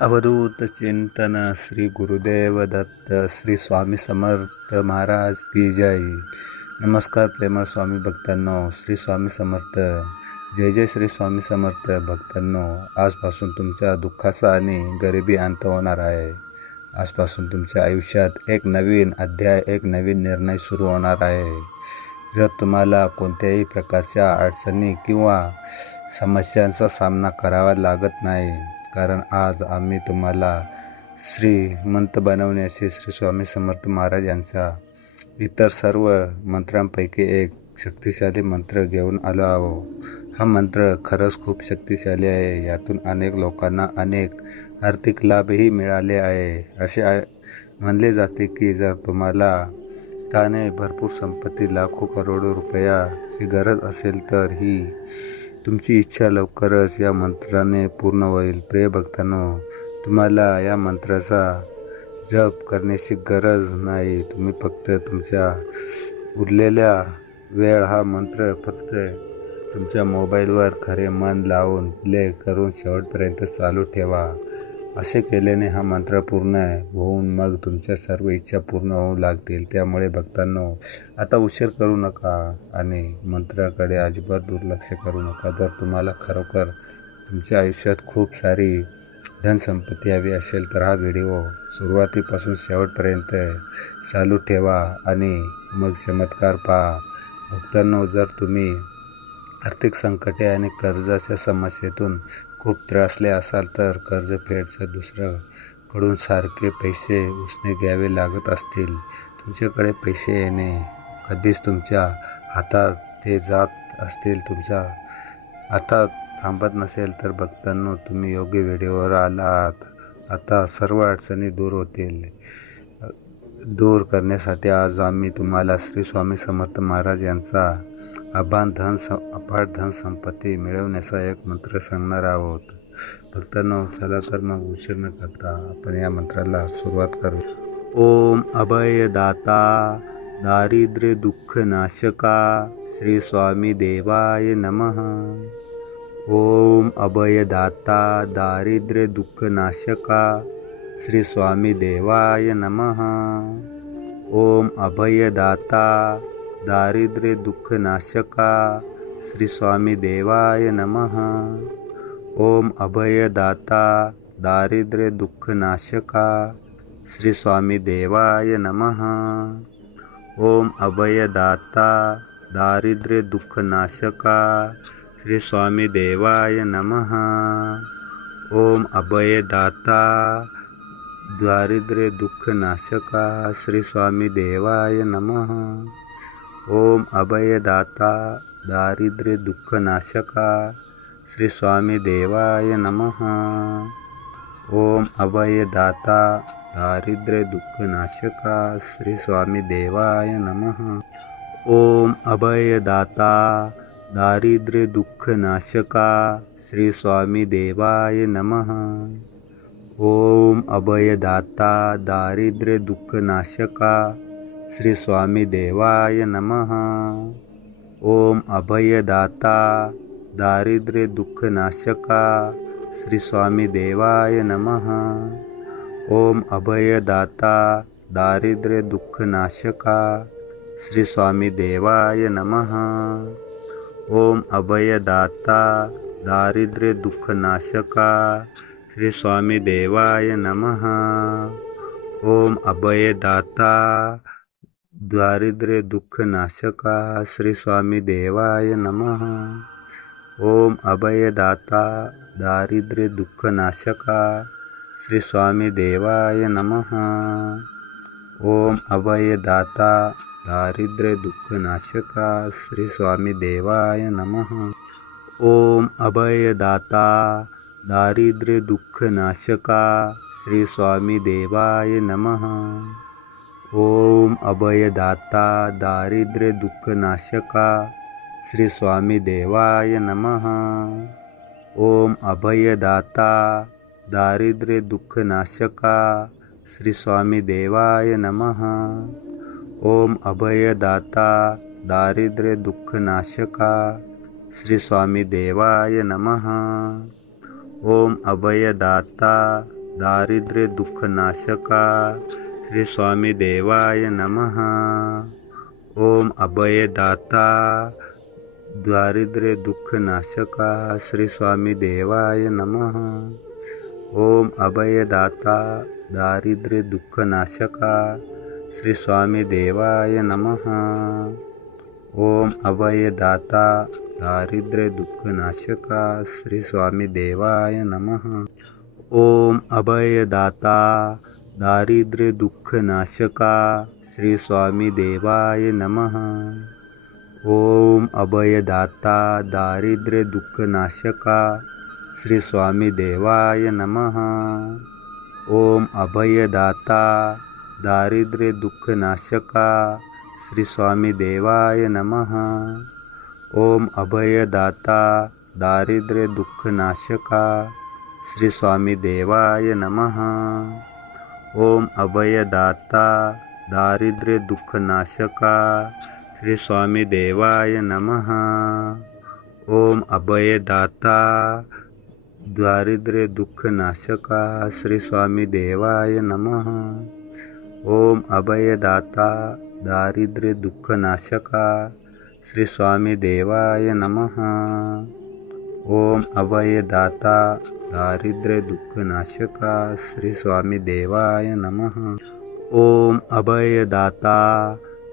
अवधूत चिंतन श्री गुरुदेव दत्त श्री स्वामी समर्थ महाराज की जय। नमस्कार प्रेमळ स्वामी भक्तांनो, श्री स्वामी समर्थ। जय जय श्री स्वामी समर्थ भक्तांनो। आजपासून तुमच्या दुःखाचा आणि गरिबी अंत होणार आहे। आजपासून तुमच्या आयुष्यात एक नवीन अध्याय, एक नवीन निर्णय सुरू होणार आहे। जर तुम्हाला कोणत्याही प्रकारच्या अडचणी किंवा समस्यांचा सामना करावा लागत नाही, कारण आज आम्ही तुम्हाला श्रीमंत बनवण्याचे श्री स्वामी समर्थ महाराज यांचा इतर सर्व मंत्रांपैकी एक शक्तिशाली मंत्र घेऊन आलो आहोत। हा मंत्र खरंच खूप शक्तिशाली आहे। यातून अनेक लोकांना अनेक आर्थिक लाभही मिळाले आहे। असे म्हणले जाते की जर तुम्हाला ताने भरपूर संपत्ती, लाखो करोडो रुपयाची गरज असेल तर ही तुमची इच्छा लवकरच या मंत्राने पूर्ण होईल। प्रिय भक्तांनो, तुम्हाला या मंत्राचा जप करण्याची गरज नाही। तुम्ही फक्त तुमच्या उरलेल्या वेळ हा मंत्र फक्त तुमच्या मोबाईलवर खरे मन लावून प्ले करून शेवटपर्यंत चालू ठेवा। असे केल्याने हा मंत्र पूर्ण होऊन मग तुमच्या सर्व इच्छा पूर्ण होऊ लागतील। त्यामुळे भक्तांनो, आता उशीर करू नका आणि मंत्राकडे अजिबात दुर्लक्ष करू नका। जर तुम्हाला खरोखर तुमच्या आयुष्यात खूप सारी धनसंपत्ती हवी असेल तर हा व्हिडिओ सुरुवातीपासून शेवटपर्यंत चालू ठेवा आणि मग चमत्कार पहा। भक्तांनो, जर तुम्ही आर्थिक संकटे आणि कर्जाच्या समस्येतून खूप त्रासले असाल तर कर्जफेडचा दुसऱ्याकडून सारखे पैसे उसने घ्यावे लागत असतील, तुमच्याकडे पैसे येणे कधीच तुमच्या हातात ते जात असतील, तुमच्या हातात थांबत नसेल तर भक्तांनो, तुम्ही योग्य व्हिडिओवर आलात। आता सर्व अडचणी दूर होतील। दूर करण्यासाठी आज आम्ही तुम्हाला श्री स्वामी समर्थ महाराज यांचा अफाट धन संपत्ती मिळवण्याचा एक मंत्र सांगणार आहोत। भक्तांनो, चला तर मग उशीर न करता आपण या मंत्राला सुरुवात करू। ओम अभयदाता दारिद्र्य दुःख नाशका श्री स्वामी देवाय नमः। ओम अभयदाता दारिद्र्य दुःख नाशका श्री स्वामी देवाय नमः। ओम अभयदाता दारिद्र्य दुःख नाशका श्री स्वामी देवाय नमः। ओम अभयदाता दारिद्र्य दुःख नाशका श्री स्वामी देवाय नमः। ओम अभयदाता दारिद्र्य दुःख नाशका श्री स्वामी देवाय नमः। ओम अभयदाता दारिद्र्य दुःख नाशका श्री स्वामी देवाय नमः। ओम अभयदाता दारिद्र्य दुःख नाशका श्री स्वामी देवाय नमः। ओम अभयदाता दारिद्र्य दुःख नाशका श्री स्वामी देवाय नमः। ओम अभयदाता दारिद्र्य दुःख नाशका श्री स्वामी देवाय नमः। ओम अभयदाता दारिद्र्य दुःख नाशका श्री स्वामी देवाय नमः। ओम अभयदाता दारिद्र्य दुःख नाशका श्री स्वामी देवाय नमः। ओम अभयदाता दारिद्र्य दुःख नाशका श्री स्वामी देवाय नमः। ओम अभयदाता दारिद्र्य दुःख नाशका श्री स्वामी देवाय नमः। ओम अभयदाता दारिद्र्य दुःख नाशका श्री स्वामी देवाय नमः। ओम अभयदाता दारिद्र्य दुःख नाशका श्री स्वामी देवाय नमः। ओम अभयदाता दारिद्र्य दुःख नाशका श्री स्वामी देवाय नमः। ओम अभयदाता दारिद्र्य दुःख नाशका श्री स्वामी देवाय नमः। ओम अभयदाता दारिद्र्य दुःख नाशका श्री स्वामी देवाय नमः। ओम अभयदाता दारिद्र्य दुःख नाशका श्री स्वामी देवाय नमः। ओम अभयदाता दारिद्र्य दुःख नाशका श्री स्वामी देवाय नमः। ओम अभयदाता दारिद्र्य दुःखनाशका श्री स्वामी देवाय नमः। ओम अभयदाता दारिद्र्य दुःखनाशका श्री स्वामी देवाय नमः। ओम अभयदाता दारिद्र्य दुःखनाशका श्री स्वामी देवाय नमः। ओम अभयदाता दारिद्र्य दुःखनाशका श्री स्वामी देवाय नमः। ओम अभयदाता दारिद्र्य दुःखनाशका श्री स्वामी देवाय नमः। ओम अभयदाता दारिद्र्य दुःखनाशका श्री स्वामी देवाय नमः। ओम अभयदाता दारिद्र्य दुःखनाशका श्री स्वामी देवाय नमः। ओम अभयदाता दारिद्र्य दुःखनाशका श्री स्वामी देवाय नमः। ओम अभयदाता दारिद्र्य दुःखनाशका श्री स्वामी देवाय नमः। ओम अभयदाता दारिद्र्य दुःखनाशका श्री स्वामी देवाय नमः। ओम अभयदाता दारिद्र्य दुःखनाशका श्री स्वामी देवाय नमः। ओम अभयदाता दारिद्र्य दुःखनाशका श्री स्वामी देवाय नमः। ओम अभयदाता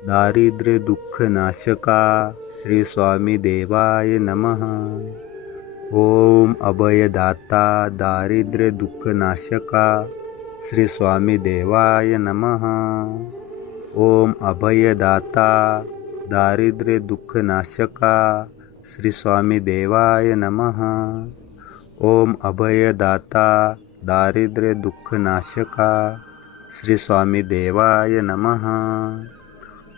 दारिद्र्य दुःखनाशका श्री स्वामी देवाय नमः। ओम अभयदाता दारिद्र्य दुःखनाशका श्री स्वामी देवाय नमः। ओम अभयदाता दारिद्र्य दुःखनाशका श्री स्वामी देवाय नमः। ओम अभयदाता दारिद्र्य दुःखनाशका श्री स्वामी देवाय नमः।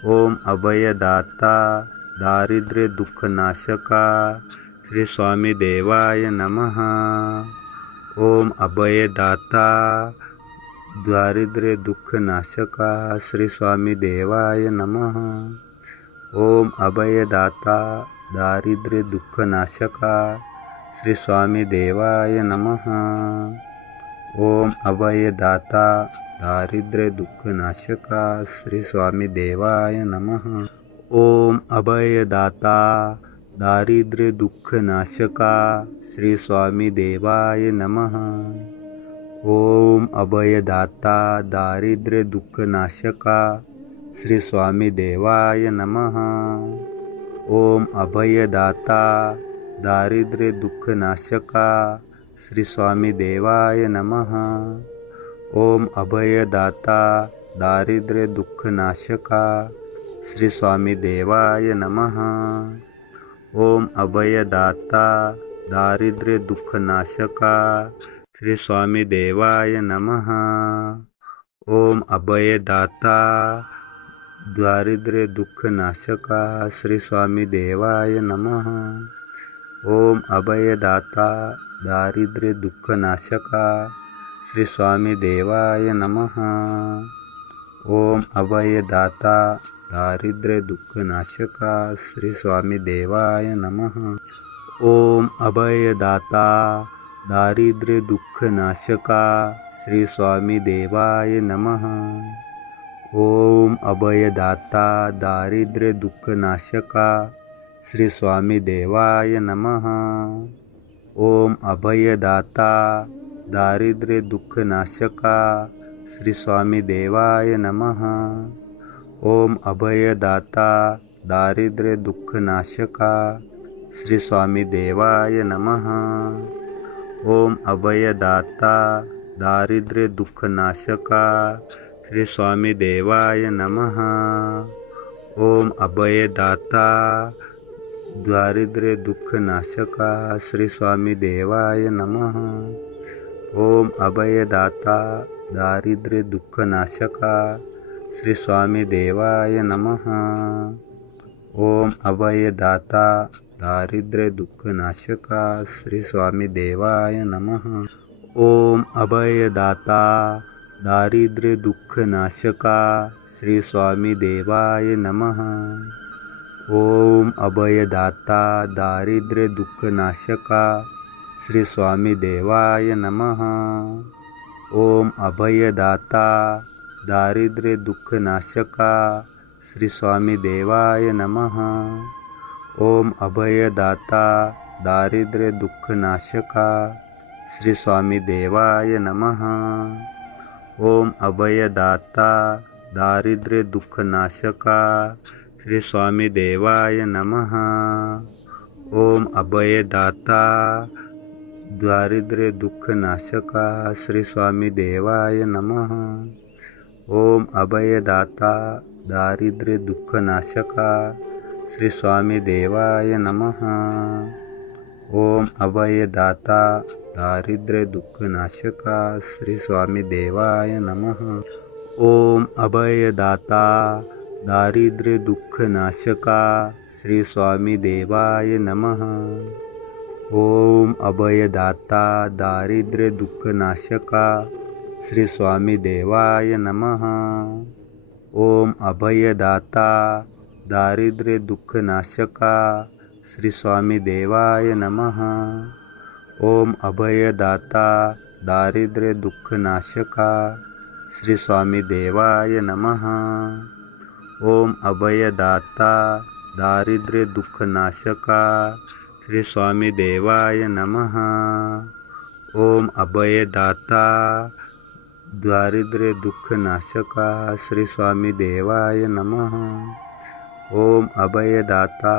ओम अभयदाता दारिद्र्य दुःखनाशका श्री स्वामी देवाय नमः। ओम अभयदाता दारिद्र्य दुःखनाशका श्री स्वामी देवाय नमः। ओम अभयदाता दारिद्र्य दुःखनाशका श्री स्वामी देवाय नमः। ओम अभयदाता दारिद्र्य दुःखनाशका श्री स्वामी देवाय नमः। ओम अभयदाता दारिद्र्य दुःखनाशका श्री स्वामी देवाय नमः। ओम अभयदाता दारिद्र्य दुःखनाशका श्री स्वामी देवाय नमः। ओम अभयदाता दारिद्र्य दुःखनाशका श्री स्वामी देवाय नमः। ओम अभयदाता दारिद्र्य दुःखनाशका श्री स्वामी देवाय नमः। ओम अभयदाता दारिद्र्य दुःखनाशका श्री स्वामी देवाय नमः। ओम अभयदाता दारिद्र्य दुःखनाशका श्री स्वामी देवाय नमः। ओम अभयदाता दारिद्र्य दुःखनाशका श्री स्वामी देवाय नमः। ओम अभयदाता दारिद्र्य दुःखनाशका श्री स्वामी देवाय नमः। ओम अभयदाता दारिद्र्य दुःखनाशका श्री स्वामी देवाय नमः। ओम अभयदाता दारिद्र्य दुःखनाशका श्री स्वामी देवाय नमः। ओम अभयदाता दारिद्र्य दुःखनाशका श्री स्वामी देवाय नमः। ओम अभयदाता दारिद्र्य दुःखनाशका श्री स्वामी देवाय नमः। ओम अभयदाता दारिद्र्य दुःखनाशका श्री स्वामी देवाय नमः। ओम अभयदाता दारिद्र्य दुःखनाशका श्री स्वामी देवाय नमः। ओम अभयदाता दारिद्र्य दुःखनाशका श्री स्वामी देवाय नमः। ओम अभयदाता दारिद्र्य दुःखनाशका श्री स्वामी देवाय नमः। ओम अभयदाता दारिद्र्य दुःखनाशका श्री स्वामी देवाय नमः। ओम अभयदाता दारिद्र्य दुःखनाशका श्री स्वामी देवाय नमः। ओम अभयदाता दारिद्र्य दुःखनाशका श्री स्वामी देवाय नमः। ओम अभयदाता दारिद्र्य दुःखनाशका श्री स्वामी देवाय नमः। ओम अभयदाता दारिद्र्य दुःखनाशका श्री स्वामी देवाय नमः। ओम अभयदाता दारिद्र्य दुःखनाशका श्री स्वामी देवाय नमः। ओम अभयदाता दारिद्र्य दुःखनाशका श्री स्वामी देवाय नमः। ओम अभयदाता दारिद्र्य दुःखनाशका श्री स्वामी देवाय नमः। ओम अभयदाता दारिद्र्य दुःखनाशका श्री स्वामी देवाय नमः। ओम अभयदाता दारिद्र्य दुःखनाशका श्री स्वामी देवाय नमः। ओम अभयदाता दारिद्र्य दुःखनाशका श्री स्वामी देवाय नमः। ओम अभयदाता दारिद्र्य दुःखनाशका श्री स्वामी देवाय नमः। ओम अभयदाता दारिद्र्य दुःखनाशका श्री स्वामी देवाय नमः। ओम अभयदाता दारिद्र्य दुःखनाशका श्री स्वामी देवाय नमः। ओम अभयदाता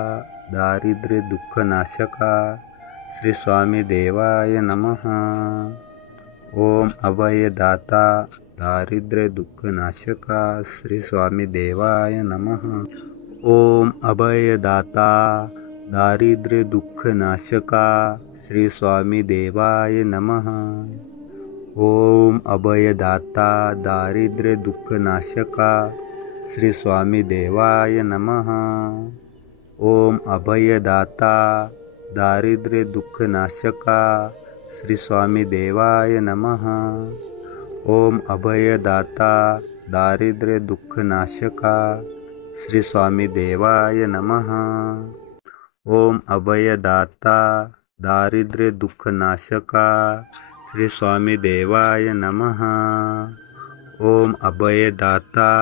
दारिद्र्य दुःखनाशका श्री स्वामी देवाय नमः। ओम अभयदाता दारिद्र्य दुःखनाशका श्री स्वामी देवाय नमः। ओम अभयदाता दारिद्र्य दुःखनाशका श्री स्वामी देवाय नमः। ओम अभयदाता दारिद्र्य दुःखनाशका श्री स्वामी देवाय नमः। ओम अभयदाता दारिद्र्य दुःखनाशका श्री स्वामी देवाय नमः। ओम अभयदाता दारिद्र्य दुःखनाशका श्री स्वामी देवाय नमः। ओम अभयदाता दारिद्र्य दुःखनाशका श्री स्वामी देवाय नमः। ओम अभयदाता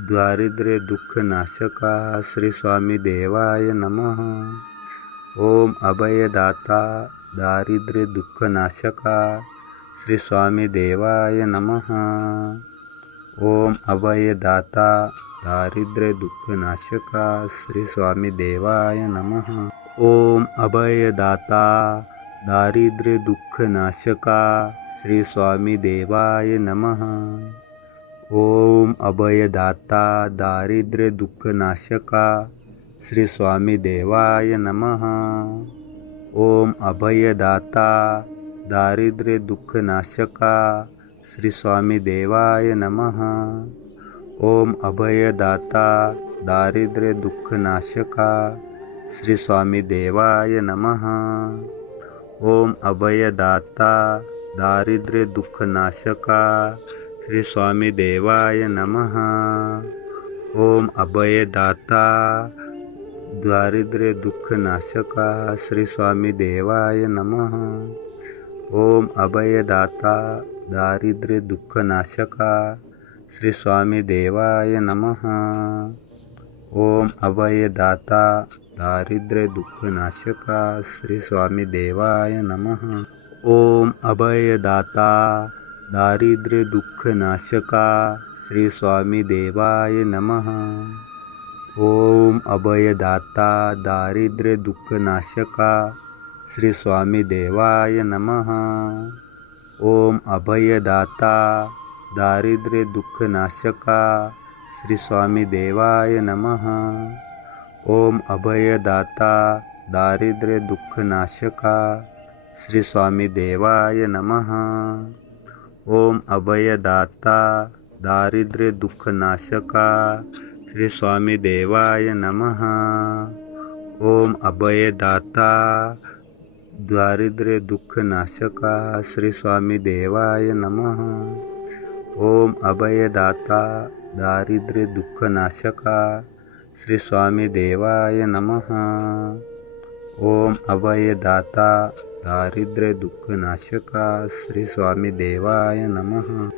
दारिद्र्य दुःखनाशका श्री स्वामी देवाय नमः। ओम अभयदाता दारिद्र्य दुःखनाशका श्री स्वामी देवाय नमः। ओम अभयदाता दारिद्र्य दुःखनाशका श्री स्वामी देवाय नमः। ओम अभयदाता दारिद्र्य दुःखनाशका श्री स्वामी देवाय नमः। ओम अभयदाता दारिद्र्य दुःखनाशका श्री स्वामी देवाय नमः। ओम अभयदाता दारिद्र्य दुःखनाशका श्री स्वामी देवाय नमः। ओम अभयदाता दारिद्र्य दुःखनाशका श्री स्वामी देवाय नमः। ओम अभयदाता दारिद्र्य दुःखनाशका श्री स्वामी देवाय नमः। ओम अभयदाता दारिद्र्य दुःखनाशका श्री स्वामी देवाय नमः। ओम अभयदाता दारिद्र्य दुःखनाशका श्री स्वामी देवाय नमः। ओम अभयदाता दारिद्र्य दुःखनाशका श्री स्वामी देवाय नमः। ओम अभयदाता दारिद्र्य दुःखनाशका श्री स्वामी देवाय नमः। ओम अभयदाता दारिद्र्य दुःखनाशका श्री स्वामी देवाय नमः। ओम अभयदाता दारिद्र्य दुःखनाशका श्री स्वामी देवाय नमः। ओम अभयदाता दारिद्र्य दुःखनाशका श्री स्वामी देवाय नमः। ओम अभयदाता दारिद्र्य दुःखनाशका श्री स्वामी देवाय नमः। ओम अभयदाता दारिद्र्य दुःखनाशका श्री स्वामी देवाय नमः। ओम अभयदाता दारिद्र्य दुःखनाशका श्री स्वामी देवाय नमः। ओम अभयदाता दारिद्र्य दुःख नाशका श्री स्वामी देवाय नमः.